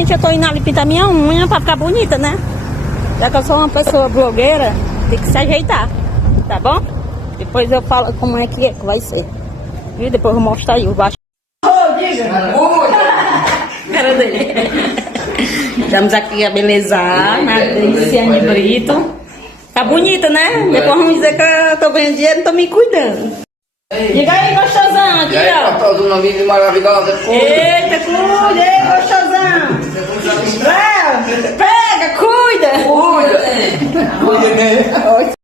Gente, eu tô indo ali pintar minha unha pra ficar bonita, né? Já que eu sou uma pessoa blogueira, tem que se ajeitar, tá bom? Depois eu falo como é que vai ser. E depois eu mostro aí o baixo. Oh, diga! Cara dele. Estamos aqui a belezar na Deliciane Brito. Tá bonita, né? Depois vamos dizer que eu tô ganhando dinheiro e não tô me cuidando. Diga aí, gostosão, aqui, ó. Gostosão, uma vida maravilhosa. Eita, cuida, ei, gostosão. Pega, cuida. Cuida mesmo.